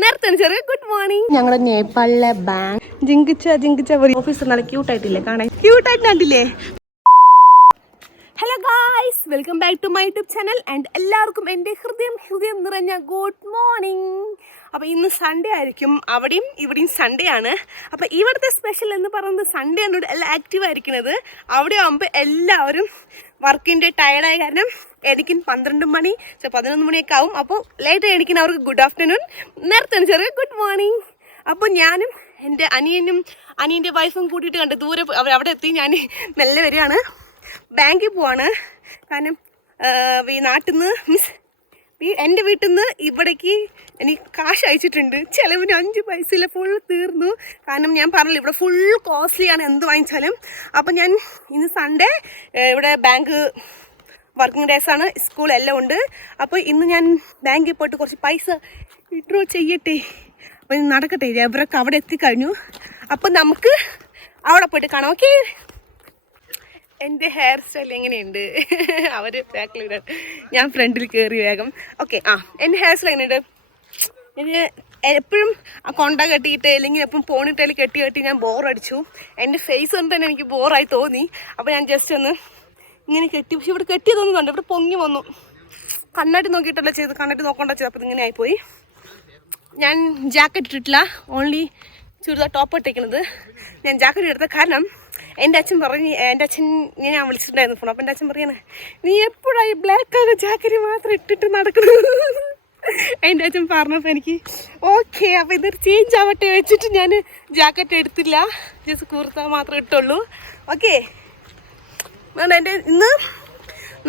Good morning. ഞങ്ങളുടെ നേപ്പാളിലെ bank ജിങ്കിച്ച officer നല്ല ക്യൂട്ടായിട്ടില്ലേ കാണാൻ? ക്യൂട്ടായിട്ട് കണ്ടില്ലേ? Hello guys, welcome back to my YouTube channel and എല്ലാവർക്കും എൻ്റെ ഹൃദയം നിറഞ്ഞ ഗുഡ് മോർണിംഗ്. അപ്പോൾ ഇന്ന് സൺഡേ ആയിരിക്കും, അവിടെയും ഇവിടെയും സൺഡേ ആണ്. അപ്പോൾ ഇവിടുത്തെ സ്പെഷ്യൽ എന്ന് പറയുന്നത് സൺഡേ ആണ് എല്ലാം ആക്റ്റീവ് ആയിരിക്കുന്നത്. അവിടെ ആകുമ്പോൾ എല്ലാവരും വർക്കിൻ്റെ ടയർഡായ കാരണം എനിക്കും 12 മണി 11 മണിയൊക്കെ ആവും. അപ്പോൾ ലേറ്റ് എണിക്കുന്ന അവർക്ക് ഗുഡ് ആഫ്റ്റർനൂൺ, നേരത്തെ ചെറിയ ഗുഡ് മോർണിംഗ്. അപ്പോൾ ഞാനും എൻ്റെ അനിയൻ്റെ വൈഫും കൂട്ടിയിട്ട് കണ്ട് ദൂരെ അവിടെ എത്തി. ഞാൻ മെല്ലെ വരികയാണ്, ബാങ്കിൽ പോവാണ്. കാരണം ഈ നാട്ടിൽ നിന്ന് എൻ്റെ വീട്ടിൽ നിന്ന് ഇവിടേക്ക് എനിക്ക് കാശ് അയച്ചിട്ടുണ്ട്. ചിലവിന് 5 പൈസയില്ല, ഫുൾ തീർന്നു. കാരണം ഞാൻ പറഞ്ഞില്ല, ഇവിടെ ഫുൾ കോസ്റ്റ്ലിയാണ് എന്ത് വാങ്ങിച്ചാലും. അപ്പം ഞാൻ ഇന്ന് സൺഡേ ഇവിടെ ബാങ്ക് വർക്കിംഗ് ഡേയ്സാണ്, സ്കൂളെല്ലാം ഉണ്ട്. അപ്പോൾ ഇന്ന് ഞാൻ ബാങ്കിൽ പോയിട്ട് കുറച്ച് പൈസ വിഡ്രോ ചെയ്യട്ടെ. അപ്പോൾ ഇന്ന് നടക്കട്ടെ, അവരൊക്കെ അവിടെ എത്തിക്കഴിഞ്ഞു. അപ്പം നമുക്ക് അവിടെ പോയിട്ട് കാണാം. ഓക്കെ, എൻ്റെ ഹെയർ സ്റ്റൈൽ എങ്ങനെയുണ്ട്? അവർ ബാക്കിലിടാൻ, ഞാൻ ഫ്രണ്ടിൽ കയറി വേഗം. ഓക്കെ, എൻ്റെ ഹെയർ സ്റ്റൈൽ എങ്ങനെയുണ്ട്? എനിക്ക് എപ്പോഴും കൊണ്ട കെട്ടിയിട്ട് അല്ലെങ്കിൽ എപ്പോഴും പോണിട്ടേൽ കെട്ടി ഞാൻ ബോറടിച്ചു. എൻ്റെ ഫേസ് കൊണ്ട് തന്നെ എനിക്ക് ബോറായി തോന്നി. അപ്പോൾ ഞാൻ ജസ്റ്റ് ഒന്ന് ഇങ്ങനെ കെട്ടി. പക്ഷെ ഇവിടെ കെട്ടിയതൊന്നും കണ്ടു, ഇവിടെ പൊങ്ങി വന്നു. കണ്ണാടി നോക്കിയിട്ടല്ല ചെയ്ത്, കണ്ണാടി നോക്കണ്ട ചെയ്ത്. അപ്പോൾ ഇതിങ്ങനെ ആയിപ്പോയി. ഞാൻ ജാക്കറ്റ് ഇട്ടിട്ടില്ല, ഓൺലി ചുരിദാർ ടോപ്പ് ഇട്ടേക്കുന്നത്. ഞാൻ ജാക്കറ്റ് എടുത്ത കാരണം എൻ്റെ അച്ഛൻ ഞാൻ വിളിച്ചിട്ടുണ്ടായിരുന്നു ഫോൺ. അപ്പം എൻ്റെ അച്ഛൻ പറയണേ, നീ എപ്പോഴായി ബ്ലാക്ക് കളർ ജാക്കറ്റ് മാത്രം ഇട്ടിട്ട് നടക്കണം? എൻ്റെ അച്ഛൻ പറഞ്ഞപ്പോൾ എനിക്ക് ഓക്കെ, അപ്പോൾ ഇതൊരു ചേഞ്ച് ആവട്ടെ വെച്ചിട്ട് ഞാൻ ജാക്കറ്റ് എടുത്തില്ല, ജസ്റ്റ് കുർത്ത മാത്രമേ ഇട്ടുള്ളൂ. ഓക്കെ, എൻ്റെ ഇന്ന്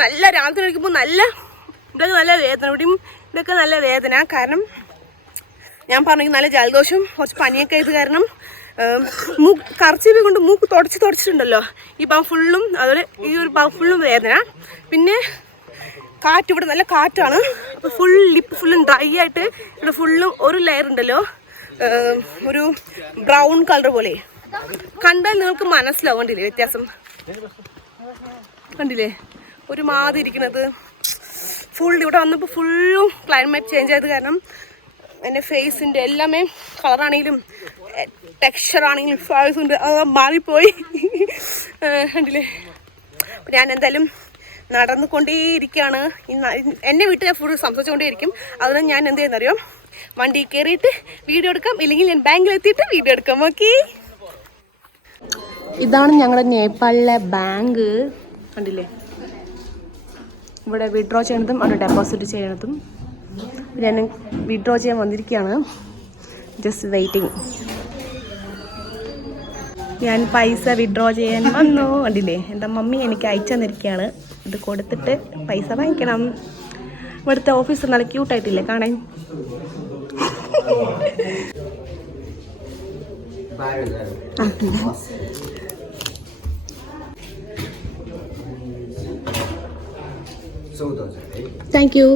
നല്ല രാവിലെ കഴിക്കുമ്പോൾ ഇവിടെയൊക്കെ നല്ല വേദന, ഇവിടെയൊക്കെ നല്ല വേദന. കാരണം ഞാൻ പറഞ്ഞു നല്ല ജലദോഷം, കുറച്ച് പനിയൊക്കെ ആയത് കാരണം കർച്ചീപ്പ് കൊണ്ട് മൂക്ക് തുടച്ചിട്ടുണ്ടല്ലോ. ഈ ഭാഗം ഫുള്ളും, അതുപോലെ ഈ ഒരു ഭാഗം ഫുള്ളും വേദന. പിന്നെ കാറ്റ്, ഇവിടെ നല്ല കാറ്റാണ്. അപ്പോൾ ഫുൾ ലിപ്പ് ഫുള്ളും ഡ്രൈ ആയിട്ട് ഇവിടെ ഫുള്ളും ഒരു ലെയർ ഉണ്ടല്ലോ, ഒരു ബ്രൗൺ കളർ പോലെ. കണ്ടാൽ നിങ്ങൾക്ക് മനസ്സിലാവും, കണ്ടില്ലേ വ്യത്യാസം? കണ്ടില്ലേ ഒരു മാതിരി ഇരിക്കുന്നത്? ഫുൾ ഇവിടെ വന്നപ്പോൾ ഫുള്ളും ക്ലൈമറ്റ് ചേഞ്ച് ആയത് കാരണം എൻ്റെ ഫേസിൻ്റെ എല്ലാമേ കളറാണെങ്കിലും ടെക്സ്ചറാണെങ്കിലും ഫേസ് ഉണ്ട്, അത് മാറിപ്പോയി. കണ്ടില്ലേ? അപ്പം ഞാൻ എന്തായാലും നടന്നുകൊണ്ടേയിരിക്കുകയാണ്. എൻ്റെ വീട്ടിൽ ഫുൾ സംസാരിച്ചുകൊണ്ടേയിരിക്കും. അതുകൊണ്ട് ഞാൻ എന്ത് ചെയ്യുന്നറിയോ, വണ്ടി കയറിയിട്ട് വീഡിയോ എടുക്കാം, ഇല്ലെങ്കിൽ ഞാൻ ബാങ്കിലെത്തിയിട്ട് വീഡിയോ എടുക്കാം. ഓക്കെ, ഇതാണ് ഞങ്ങളുടെ നേപ്പാളിലെ ബാങ്ക്. കണ്ടില്ലേ? ഇവിടെ വിഡ്രോ ചെയ്യണതും അവിടെ ഡെപ്പോസിറ്റ് ചെയ്യണതും. ഞാൻ വിഡ്രോ ചെയ്യാൻ വന്നിരിക്കുകയാണ്, ജസ്റ്റ് വെയിറ്റിംഗ്. ഞാൻ പൈസ വിഡ്രോ ചെയ്യാൻ വന്നു. കണ്ടില്ലേ? എൻ്റെ മമ്മി എനിക്ക് അയച്ചു തന്നിരിക്കുകയാണ്. ഇത് കൊടുത്തിട്ട് പൈസ വാങ്ങിക്കണം. ഇവിടുത്തെ ഓഫീസർ നല്ല ക്യൂട്ടായിട്ടില്ലേ കാണാൻ? Thank you.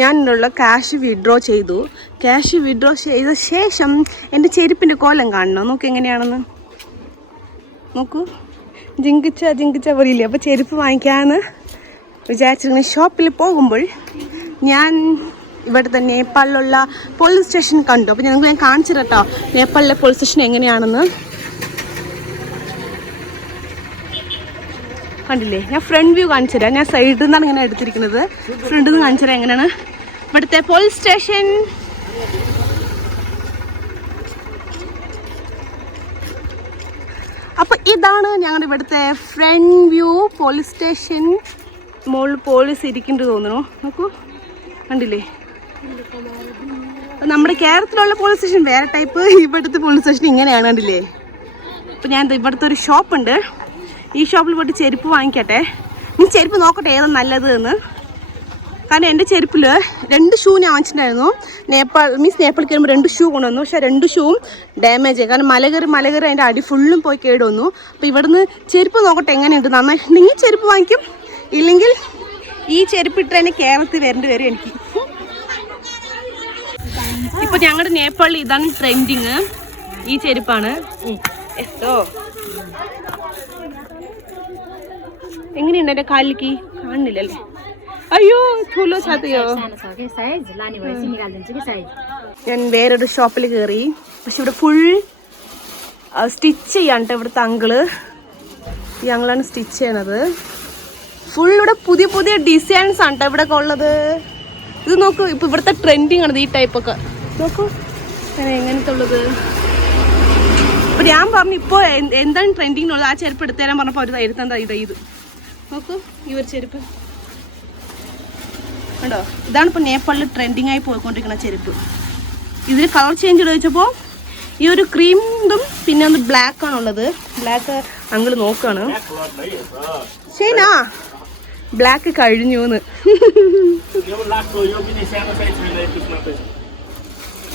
ഞാൻ ഇതിനുള്ള ക്യാഷ് വിഡ്രോ ചെയ്തു. ക്യാഷ് വിഡ്രോ ചെയ്ത ശേഷം എൻ്റെ ചെരുപ്പിൻ്റെ കോലം കാണണം. നോക്ക് എങ്ങനെയാണെന്ന് നോക്കൂ. ജിങ്കിച്ച പറയില്ലേ? അപ്പോൾ ചെരുപ്പ് വാങ്ങിക്കാമെന്ന് വിചാരിച്ചിരുന്ന ഷോപ്പിൽ പോകുമ്പോൾ ഞാൻ ഇവിടുത്തെ നേപ്പാളിലുള്ള പോലീസ് സ്റ്റേഷൻ കണ്ടു. അപ്പോൾ ഞാൻ കാണിച്ചു കേട്ടോ നേപ്പാളിലെ പോലീസ് സ്റ്റേഷൻ എങ്ങനെയാണെന്ന്. കണ്ടില്ലേ? ഞാൻ ഫ്രണ്ട് വ്യൂ കാണിച്ചു തരാം. ഞാൻ സൈഡിൽ നിന്നാണ് ഇങ്ങനെ എടുത്തിരിക്കുന്നത്. ഫ്രണ്ടിൽ നിന്ന് കാണിച്ചു തരാം എങ്ങനെയാണ് ഇവിടുത്തെ പോലീസ് സ്റ്റേഷൻ. അപ്പോൾ ഇതാണ് ഞങ്ങളുടെ ഇവിടുത്തെ ഫ്രണ്ട് വ്യൂ പോലീസ് സ്റ്റേഷൻ. മുകളിൽ പോലീസ് ഇരിക്കേണ്ടത് തോന്നുന്നു. നോക്കൂ, കണ്ടില്ലേ? നമ്മുടെ കേരളത്തിലുള്ള പോലീസ് സ്റ്റേഷൻ വേറെ ടൈപ്പ്, ഇവിടുത്തെ പോലീസ് സ്റ്റേഷൻ ഇങ്ങനെയാണ്. കണ്ടില്ലേ? അപ്പോൾ ഞാൻ ഇവിടുത്തെ ഒരു ഷോപ്പുണ്ട്, ഈ ഷോപ്പിൽ പോയിട്ട് ചെരുപ്പ് വാങ്ങിക്കട്ടെ. നീ ചെരുപ്പ് നോക്കട്ടെ ഏതാണ് നല്ലത് എന്ന്. കാരണം എൻ്റെ ചെരുപ്പിൽ 2 ഷൂ ഞാൻ വാങ്ങിച്ചിട്ടുണ്ടായിരുന്നു. നേപ്പാൾ കയറുമ്പോൾ 2 ഷൂ കൊണ്ടുവന്നു. പക്ഷേ 2 ഷൂവും ഡാമേജ് ആയി. കാരണം മലകയറി അതിൻ്റെ അടി ഫുള്ളും പോയി കേട് വന്നു. അപ്പോൾ ഇവിടുന്ന് ചെരുപ്പ് നോക്കട്ടെ എങ്ങനെയുണ്ട്. നന്നായിട്ടുണ്ടെങ്കിൽ ചെരുപ്പ് വാങ്ങിക്കും, ഇല്ലെങ്കിൽ ഈ ചെരുപ്പ് ഇട്ട് തന്നെ കേരളത്തിൽ വരേണ്ടി വരും എനിക്ക്. ഇപ്പോൾ ഞങ്ങളുടെ നേപ്പാളിൽ ഇതാണ് ട്രെൻഡിങ്, ഈ ചെരുപ്പാണ്. എത്തോ എങ്ങനെയുണ്ട് എൻ്റെ കാലിലേക്ക്? കാണുന്നില്ലല്ലേ? അയ്യോ ഠൂലോ ചാത്തയോ. ഞാൻ വേറൊരു ഷോപ്പിൽ കയറി. പക്ഷെ ഇവിടെ ഫുൾ സ്റ്റിച്ച് ചെയ്യാൻ ഇവിടുത്തെ അങ്കിള്. ഈ അങ്കിളാണ് സ്റ്റിച്ച് ചെയ്യണത്. ഫുൾ ഇവിടെ പുതിയ പുതിയ ഡിസൈൻസ് ആണ് കേട്ടോ ഇവിടെ ഉള്ളത്. ഇത് നോക്കൂ, ഇപ്പൊ ഇവിടുത്തെ ട്രെൻഡിങ് ആണ് ഈ ടൈപ്പൊക്കെ. നോക്കൂ എങ്ങനത്തെ ഉള്ളത്. അപ്പൊ ഞാൻ പറഞ്ഞു ഇപ്പൊ എന്താണ് ട്രെൻഡിങ് ഉള്ളത്, ആ ചെരുപ്പ് എടുത്തു തരാൻ പറഞ്ഞപ്പോ അവർ എടുത്താ ഇത് നോക്കൂ. ഈ ഒരു ചെരുപ്പ് കണ്ടോ, ഇതാണ് ഇപ്പൊ നേപ്പാളിൽ ട്രെൻഡിങ് ആയി പോയിക്കൊണ്ടിരിക്കുന്ന ചെരുപ്പ്. ഇതിന് കളർ ചേഞ്ച് ചോദിച്ചപ്പോൾ ഈ ഒരു ക്രീമും പിന്നെ ഒന്ന് ബ്ലാക്ക് ആണുള്ളത്. ബ്ലാക്ക് അങ്കിള് നോക്കാണ്. ശരിനാ ബ്ലാക്ക് കഴിഞ്ഞു.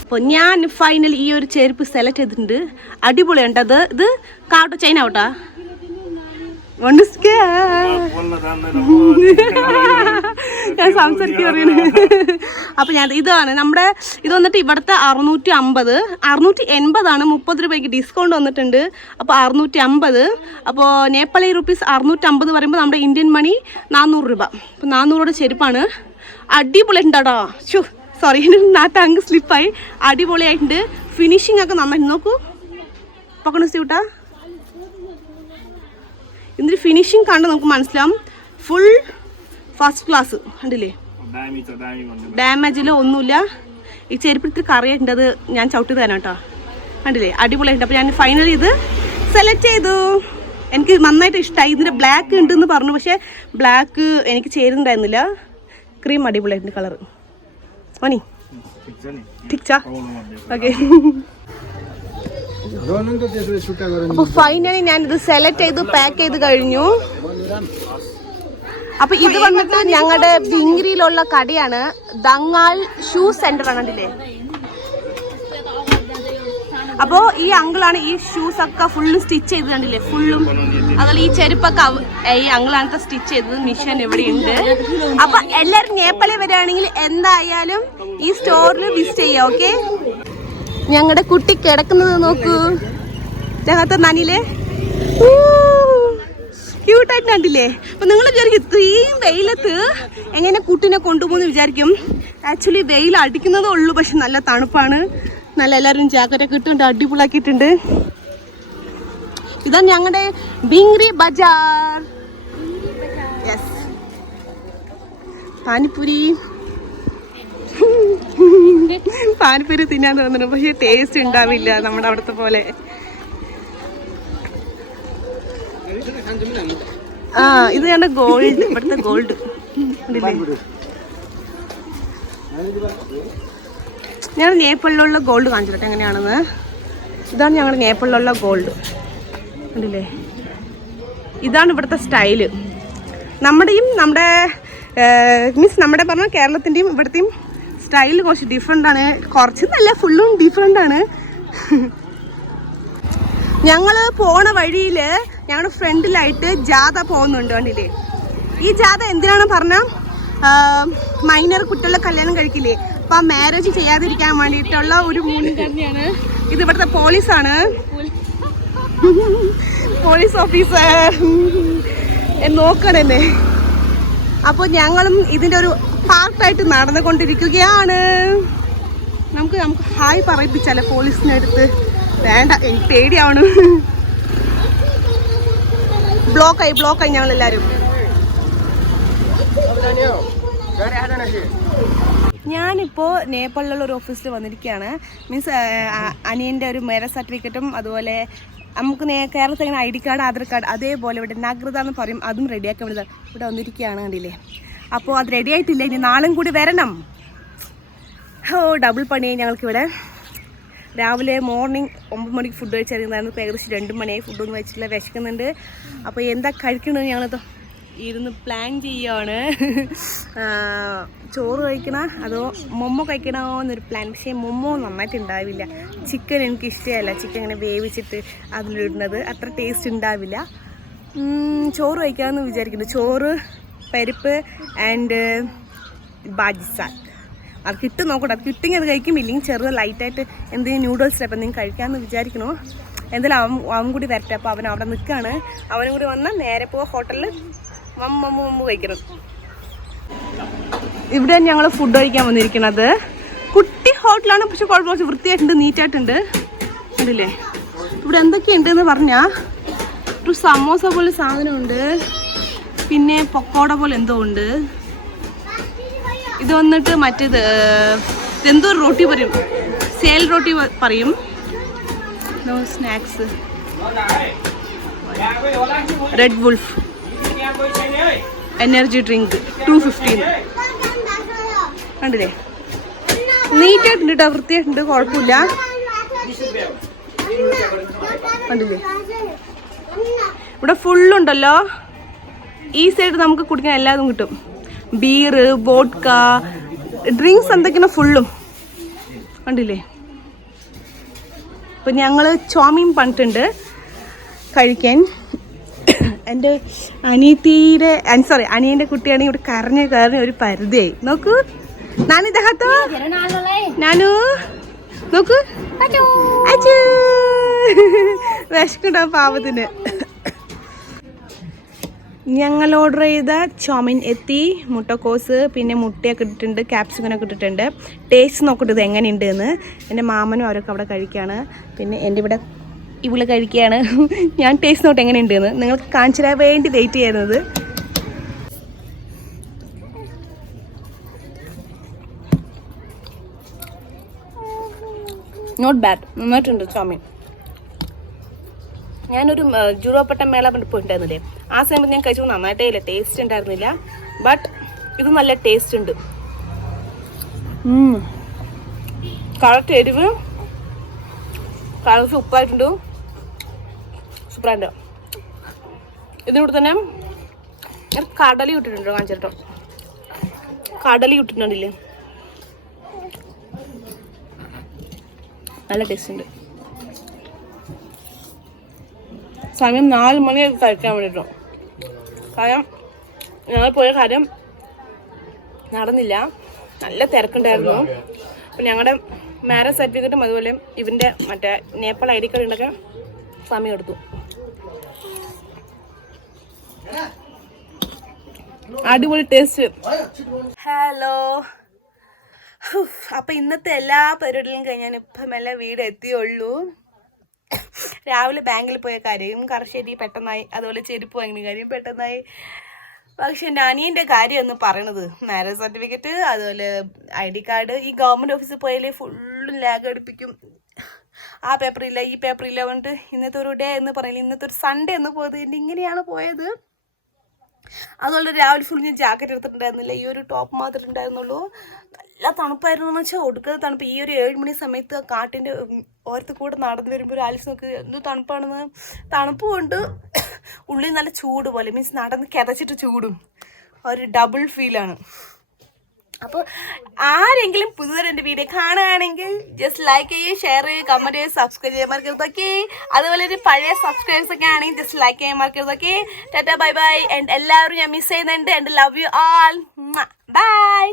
അപ്പോൾ ഞാൻ ഫൈനൽ ഈ ഒരു ചെരുപ്പ് സെലക്ട് ചെയ്തിട്ടുണ്ട്. അടിപൊളിയാണ്. അത് ഇത് കാട്ടോ ചൈന ആവട്ടാ. ഞാൻ സംസാരിക്കാൻ. അപ്പൊ ഞാൻ ഇതാണ് നമ്മുടെ ഇത് വന്നിട്ട് ഇവിടുത്തെ 650 680 30 രൂപയ്ക്ക് ഡിസ്കൗണ്ട് വന്നിട്ടുണ്ട്. അപ്പോൾ 650. അപ്പോൾ നേപ്പാളി റുപ്പീസ് 650 പറയുമ്പോൾ നമ്മുടെ ഇന്ത്യൻ മണി 400 രൂപ. അപ്പോൾ 400 രൂപയുടെ ചെരുപ്പാണ്. അടിപൊളിയായിട്ടുണ്ടോ. ഷൂ സോറി ടങ് സ്ലിപ്പായി. അടിപൊളിയായിട്ടുണ്ട്. ഫിനിഷിംഗ് ഒക്കെ നന്നായി. നോക്കൂ പക്കണ സ്യൂട്ടാ. ഇതിൻ്റെ ഫിനിഷിങ് കണ്ട് നമുക്ക് മനസ്സിലാവും. ഫുൾ ഫസ്റ്റ് ക്ലാസ് കണ്ടില്ലേ, ഡാമേജിലോ ഒന്നുമില്ല. ഈ ചെരുപ്പിൽ കറിയായിട്ടുണ്ട്. അത് ഞാൻ ചവിട്ടി തരാം കേട്ടോ. കണ്ടില്ലേ അടിപൊളിയായിട്ടുണ്ട്. അപ്പോൾ ഞാൻ ഫൈനലി ഇത് സെലക്ട് ചെയ്തു. എനിക്ക് നന്നായിട്ട് ഇഷ്ടമായി. ഇതിൻ്റെ ബ്ലാക്ക് ഉണ്ടെന്ന് പറഞ്ഞു, പക്ഷേ ബ്ലാക്ക് എനിക്ക് ചേരുന്നുണ്ടായിരുന്നില്ല. ക്രീം അടിപൊളിയായിട്ടുണ്ട് കളർ. ഓനി ഠീക്ക് ഓക്കെ. അപ്പൊ ഫൈനലി ഞാൻ ഇത് സെലക്ട് ചെയ്തു, പാക്ക് ചെയ്ത് കഴിഞ്ഞു. അപ്പൊ ഇത് വന്നിട്ട് ഞങ്ങളുടെ ബിങ്കരിയിലുള്ള കടയാണ്. ദങ്ങാൽ ഷൂ സെന്റർ ആണ് കണ്ടില്ലേ. അപ്പോൾ ഈ അങ്കിളാണ് ഈ ഷൂസ് ഒക്കെ ഫുള്ളും സ്റ്റിച്ച് ചെയ്ത് കണ്ടില്ലേ, ഫുള്ളും. അതുപോലെ ഈ ചെരുപ്പൊക്കെ ഈ അങ്കിളാണ് സ്റ്റിച്ച് ചെയ്തത്. മിഷൻ ഇവിടെ ഉണ്ട്. അപ്പൊ എല്ലാവരും നേപ്പാളിൽ വരികയാണെങ്കിൽ എന്തായാലും ഈ സ്റ്റോറിൽ വിസിറ്റ് ചെയ്യാം. ഓക്കെ. ഞങ്ങളുടെ കുട്ടി കിടക്കുന്നത് നോക്കൂ. ഞങ്ങത്തെ നനിയിലെ ക്യൂട്ടായിട്ട് കണ്ടില്ലേ. അപ്പൊ നിങ്ങൾ വിചാരിക്കും ഇത്രയും വെയിലത്ത് എങ്ങനെ കുട്ടീനെ കൊണ്ടുപോകുന്നു വിചാരിക്കും. ആക്ച്വലി വെയിൽ അടിക്കുന്നതേ ഉള്ളൂ, പക്ഷെ നല്ല തണുപ്പാണ്. നല്ല എല്ലാവരും ജാക്കറ്റൊക്കെ ഇട്ടുണ്ട്, അടിപൊളിയാക്കിയിട്ടുണ്ട്. ഇതാണ് ഞങ്ങളുടെ ബിങ്രി ബജാർ. യെസ്, പാനിപ്പൂരി പാനിപ്പൂരി തിന്നാൻ തോന്നുന്നു, പക്ഷെ ടേസ്റ്റ് ഉണ്ടാവില്ല നമ്മുടെ അവിടുത്തെ പോലെ. ആ ഇത് ഞങ്ങളുടെ ഗോൾഡ്, ഇവിടുത്തെ ഗോൾഡ്. ഞാൻ നേപ്പാളിലുള്ള ഗോൾഡ് കാണിച്ചിട്ട് എങ്ങനെയാണെന്ന്. ഇതാണ് ഞങ്ങളുടെ നേപ്പാളിലുള്ള ഗോൾഡ് കണ്ടില്ലേ. ഇതാണ് ഇവിടുത്തെ സ്റ്റൈല്. നമ്മുടെയും നമ്മുടെ മീൻസ് നമ്മുടെ പറഞ്ഞ കേരളത്തിൻ്റെയും ഇവിടുത്തെയും സ്റ്റൈല് കുറച്ച് ഡിഫറെൻ്റ് ആണ്. കുറച്ചെന്നല്ല, ഫുള്ളും ഡിഫറെൻ്റ് ആണ്. ഞങ്ങൾ പോണ വഴിയിൽ ഞങ്ങളുടെ ഫ്രണ്ടിലായിട്ട് ജാഥ പോകുന്നുണ്ട് കണ്ടില്ലേ. ഈ ജാഥ എന്തിനാണ് പറഞ്ഞാൽ മൈനർ കുട്ടികളുടെ കല്യാണം കഴിക്കില്ലേ, അപ്പം ആ മാരേജ് ചെയ്യാതിരിക്കാൻ വേണ്ടിയിട്ടുള്ള ഒരു മുൻഗണനയാണ്. ഇത് ഇവിടുത്തെ പോലീസാണ്, പോലീസ് ഓഫീസർ നോക്കണല്ലേ. അപ്പോൾ ഞങ്ങളും ഇതിൻ്റെ ഒരു പാർട്ടായിട്ട് നടന്നുകൊണ്ടിരിക്കുകയാണ്. നമുക്ക് ഹായ് പറയിപ്പിച്ചാലേ പോലീസിൻ്റെ അടുത്ത്. വേണ്ട, എനിക്ക് പേടിയാവണം. ബ്ലോക്കായി ഞങ്ങളെല്ലാവരും. ഞാനിപ്പോൾ നേപ്പാളിലുള്ള ഒരു ഓഫീസിൽ വന്നിരിക്കുകയാണ്. മീൻസ് അനിയൻ്റെ ഒരു മാരേജ് സർട്ടിഫിക്കറ്റും അതുപോലെ നമുക്ക് കേരളത്തിൽ ഇങ്ങനെ ID കാർഡ്, ആധാർ കാർഡ് അതേപോലെ ഇവിടെ നാഗ്രത എന്ന് പറയും, അതും റെഡിയാക്കാൻ വേണ്ടി ഇവിടെ വന്നിരിക്കുകയാണ് കണ്ടില്ലേ. അപ്പോൾ അത് റെഡി ആയിട്ടില്ല, ഇനി നാളും കൂടി വരണം. ഡബിൾ പണിയായി ഞങ്ങൾക്കിവിടെ. രാവിലെ മോർണിംഗ് 9 മണിക്ക് ഫുഡ് കഴിച്ചിരുന്നായിരുന്നു. ഇപ്പോൾ ഏകദേശം 2 മണിയായി. ഫുഡൊന്നും വെച്ചിട്ടില്ല, വിശക്കുന്നുണ്ട്. അപ്പോൾ എന്താ കഴിക്കണമെന്ന് ഞങ്ങളിത് ഇരുന്ന് പ്ലാൻ ചെയ്യുകയാണ്. ചോറ് കഴിക്കണോ അതോ മൊമ്മോ കഴിക്കണോ എന്നൊരു പ്ലാൻ. പക്ഷേ മൊമ്മോ നന്നായിട്ട് ഉണ്ടാവില്ല. ചിക്കൻ എനിക്ക് ഇഷ്ടമല്ല. ചിക്കൻ ഇങ്ങനെ വേവിച്ചിട്ട് അതിലിടുന്നത് അത്ര ടേസ്റ്റ് ഉണ്ടാവില്ല. ചോറ് കഴിക്കാമെന്ന് വിചാരിക്കുന്നു. ചോറ്, പരിപ്പ് ആൻഡ് ബാജിസാൽ. അത് കിട്ടും, നോക്കട്ടെ. അത് കിട്ടുമെങ്കിൽ അത് കഴിക്കും, ഇല്ലെങ്കിൽ ചെറുത് ലൈറ്റായിട്ട് എന്തെങ്കിലും നൂഡിൽസ് അപ്പം എന്തെങ്കിലും കഴിക്കാമെന്ന് വിചാരിക്കണോ. എന്തായാലും അവൻ കൂടി വരട്ടെ. അപ്പോൾ അവൻ അവിടെ നിൽക്കുകയാണ്. അവനും കൂടി വന്നാൽ നേരെ പോവാ ഹോട്ടലിൽ മമ്മ കഴിക്കണം. ഇവിടെ ഞങ്ങൾ ഫുഡ് കഴിക്കാൻ വന്നിരിക്കുന്നത്. കുട്ടി ഹോട്ടലാണ്, പക്ഷെ കുഴപ്പമില്ല, വൃത്തിയായിട്ടുണ്ട്, നീറ്റായിട്ടുണ്ട്. ഉണ്ടല്ലേ? ഇവിടെ എന്തൊക്കെയുണ്ടെന്ന് പറഞ്ഞാൽ ഒരു സമോസ പോലെ സാധനമുണ്ട്, പിന്നെ പക്കോട പോലെ എന്തോ ഉണ്ട്. ഇത് വന്നിട്ട് മറ്റേത് എന്തോ റോട്ടി പറയും, സേൽ റോട്ടി പറയും. Snacks red wolf energy drink 250. കണ്ടില്ലേ? നീറ്റായിട്ടുണ്ട് കേട്ടോ, വൃത്തിയായിട്ടുണ്ട്, കുഴപ്പമില്ല. കണ്ടില്ലേ? ഇവിടെ ഫുള്ളുണ്ടല്ലോ. ഈ സൈഡ് നമുക്ക് കുടിക്കാൻ എല്ലാതും കിട്ടും. ബീറ്, വോഡ്ക, ഡ്രിങ്ക്സ് എന്തൊക്കെയാണ് ഫുള്ളും. കണ്ടില്ലേ? അപ്പം ഞങ്ങൾ ചോമീൻ പറഞ്ഞിട്ടുണ്ട് കഴിക്കാൻ. എൻ്റെ അനിയൻ്റെ കുട്ടിയാണെങ്കിൽ ഇവിടെ കരഞ്ഞ് ഒരു പരിധിയായി. നോക്കൂ, നാനിതഹത്തോ നാനു നോക്കൂ, വിശക്കുണ്ടാവും പാവത്തിന്. ഞങ്ങൾ ഓർഡർ ചെയ്ത ചോമിൻ എത്തി. മുട്ടക്കോസ് പിന്നെ മുട്ടയൊക്കെ ഇട്ടിട്ടുണ്ട്, ക്യാപ്സിക്കനൊക്കെ ഇട്ടിട്ടുണ്ട്. ടേസ്റ്റ് നോക്കട്ടെ ഇത് എങ്ങനെയുണ്ട് എന്ന്. എൻ്റെ മാമനും അവരൊക്കെ അവിടെ കഴിക്കുകയാണ്. പിന്നെ എൻ്റെ ഇവിടെ ഇവിടെ കഴിക്കുകയാണ്. ഞാൻ ടേസ്റ്റ് നോട്ട് എങ്ങനെയുണ്ട് എന്ന് നിങ്ങൾക്ക് കാണിച്ചു തരാൻ വേണ്ടി വെയിറ്റ് ചെയ്യുന്നത്. നോട്ട് ബാഡ്, നന്നായിട്ടുണ്ട് ചോമിൻ. ഞാനൊരു ജുറോപ്പട്ട മേള പോയിട്ടുണ്ടായിരുന്നില്ലേ, ആ സമയത്ത് ഞാൻ കഴിച്ചു, നന്നായിട്ടേ ഇല്ല, ടേസ്റ്റ് ഉണ്ടായിരുന്നില്ല. ബട്ട് ഇത് നല്ല ടേസ്റ്റ് ഉണ്ട്. കറക്റ്റ് എരിവ്, കറക്റ്റ് ഉപ്പായിട്ടുണ്ട്, സൂപ്പറായിട്ട്. ഇതിനോട് തന്നെ ഞാൻ കടലി ഇട്ടിട്ടുണ്ടോ, കാണിച്ചിട്ടോ, കടലി ഇട്ടിട്ടുണ്ടില്ലേ, നല്ല ടേസ്റ്റ് ഉണ്ട്. സമയം 4 മണിയൊക്കെ കഴിക്കാൻ വേണ്ടിട്ടോ. കാര്യം ഞങ്ങൾ പോയ കാര്യം നടന്നില്ല, നല്ല തിരക്കുണ്ടായിരുന്നു. അപ്പം ഞങ്ങളുടെ മാരേജ് സർട്ടിഫിക്കറ്റും അതുപോലെ ഇവൻ്റെ മറ്റേ നേപ്പാൾ ID കാർഡ് ഉണ്ടൊക്കെ സമയം എടുത്തു. അടിപൊളി ടേസ്റ്റ്. ഹലോ, അപ്പം ഇന്നത്തെ എല്ലാ പരിപാടികളും കഴിഞ്ഞാൽ ഇപ്പം എല്ലാം വീട് എത്തിയുള്ളൂ. രാവിലെ ബാങ്കിൽ പോയ കാര്യം കറശ്ശേരി പെട്ടെന്നായി, അതുപോലെ ചെരുപ്പ് വാങ്ങിയ കാര്യം പെട്ടെന്നായി. പക്ഷെ എൻ്റെ അനിയൻ്റെ കാര്യം ഒന്ന് പറയണത്, മാരേജ് സർട്ടിഫിക്കറ്റ് അതുപോലെ ID കാർഡ്. ഈ ഗവൺമെൻറ് ഓഫീസിൽ പോയാലേ ഫുള്ളും ലാഗ് അടുപ്പിക്കും. ആ പേപ്പറില്ല ഈ പേപ്പറില്ല പറഞ്ഞിട്ട് ഇന്നത്തെ ഒരു ഡേ എന്ന് പറയില്ല, ഇന്നത്തെ ഒരു സൺഡേ എന്ന് പോയത് ഇങ്ങനെയാണ് പോയത്. അതുപോലെ രാവിലെ ഫുൾ ഞാൻ ജാക്കറ്റ് എടുത്തിട്ടുണ്ടായിരുന്നില്ല, ഈ ഒരു ടോപ്പ് മാത്രമേ ഉണ്ടായിരുന്നുള്ളൂ. നല്ല തണുപ്പായിരുന്നു എന്ന് വെച്ചാൽ ഒടുക്കത്തെ തണുപ്പ്. ഈ ഒരു 7 മണി സമയത്ത് കാട്ടിൻ്റെ ഓരത്ത് കൂടെ നടന്നു വരുമ്പോൾ ഒരു ആലിസ് നോക്ക് എന്ത് തണുപ്പാണെന്ന്. തണുപ്പ് കൊണ്ട് ഉള്ളിൽ നല്ല ചൂട് പോലെ, മീൻസ് നടന്ന് കിതച്ചിട്ട് ചൂടും, ഒരു ഡബിൾ ഫീലാണ്. അപ്പോൾ ആരെങ്കിലും പുതുതായിട്ട് എൻ്റെ വീഡിയോ കാണുകയാണെങ്കിൽ ജസ്റ്റ് ലൈക്ക് ചെയ്യുക, ഷെയർ ചെയ്യുക, കമൻറ്റ് ചെയ്യുക, സബ്സ്ക്രൈബ് ചെയ്യാൻ മറക്കരുതൊക്കെ. അതുപോലെ ഒരു പഴയ സബ്സ്ക്രൈബേഴ്സ് ഒക്കെ ആണെങ്കിൽ ജസ്റ്റ് ലൈക്ക് ചെയ്യാൻ മറക്കരുതൊക്കെ. Tata bye bye. ആൻഡ് എല്ലാവരും ഞാൻ മിസ് ചെയ്യുന്നുണ്ട്. And love you all. By.